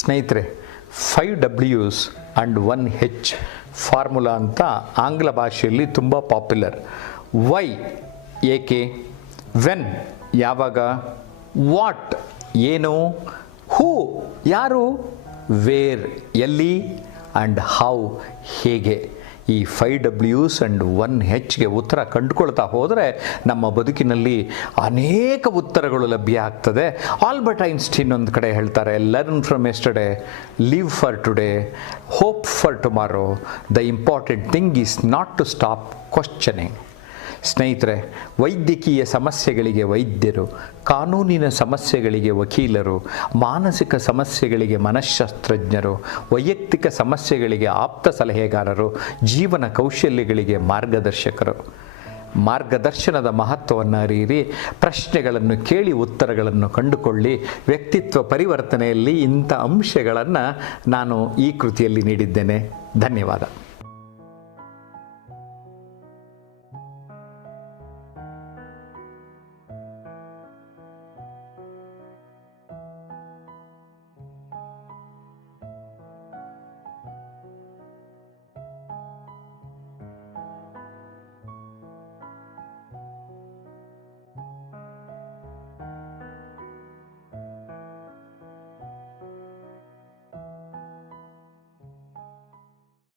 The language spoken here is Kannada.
ಸ್ನೇಹಿತರೆ, 5 Ws ಆ್ಯಂಡ್ 1 H ಫಾರ್ಮುಲಾ ಅಂತ ಆಂಗ್ಲ ಭಾಷೆಯಲ್ಲಿ ತುಂಬ ಪಾಪ್ಯುಲರ್. ವೈ ಏಕೆ, ವೆನ್ ಯಾವಾಗ, ವಾಟ್ ಏನು, ಹೂ ಯಾರು, ವೇರ್ ಎಲ್ಲಿ, ಆ್ಯಂಡ್ ಹೌ ಹೇಗೆ. ಈ 5 Ws ಆ್ಯಂಡ್ 1 Hಗೆ ಉತ್ತರ ಕಂಡುಕೊಳ್ತಾ ಹೋದರೆ ನಮ್ಮ ಬದುಕಿನಲ್ಲಿ ಅನೇಕ ಉತ್ತರಗಳು ಲಭ್ಯ ಆಗ್ತದೆ. ಆಲ್ಬರ್ಟ್ ಐನ್ಸ್ಟೀನ್ ಒಂದು ಕಡೆ ಹೇಳ್ತಾರೆ, learn from yesterday, live for today, hope for tomorrow, the important thing is not to stop questioning. ಸ್ನೇಹಿತರೆ, ವೈದ್ಯಕೀಯ ಸಮಸ್ಯೆಗಳಿಗೆ ವೈದ್ಯರು, ಕಾನೂನಿನ ಸಮಸ್ಯೆಗಳಿಗೆ ವಕೀಲರು, ಮಾನಸಿಕ ಸಮಸ್ಯೆಗಳಿಗೆ ಮನಃಶಾಸ್ತ್ರಜ್ಞರು, ವೈಯಕ್ತಿಕ ಸಮಸ್ಯೆಗಳಿಗೆ ಆಪ್ತ ಸಲಹೆಗಾರರು, ಜೀವನ ಕೌಶಲ್ಯಗಳಿಗೆ ಮಾರ್ಗದರ್ಶಕರು. ಮಾರ್ಗದರ್ಶನದ ಮಹತ್ವವನ್ನು ಅರಿಯಿರಿ, ಪ್ರಶ್ನೆಗಳನ್ನು ಕೇಳಿ ಉತ್ತರಗಳನ್ನು ಕಂಡುಕೊಳ್ಳಿ. ವ್ಯಕ್ತಿತ್ವ ಪರಿವರ್ತನೆಯಲ್ಲಿ ಇಂಥ ಅಂಶಗಳನ್ನು ನಾನು ಈ ಕೃತಿಯಲ್ಲಿ ನೀಡಿದ್ದೇನೆ. ಧನ್ಯವಾದ.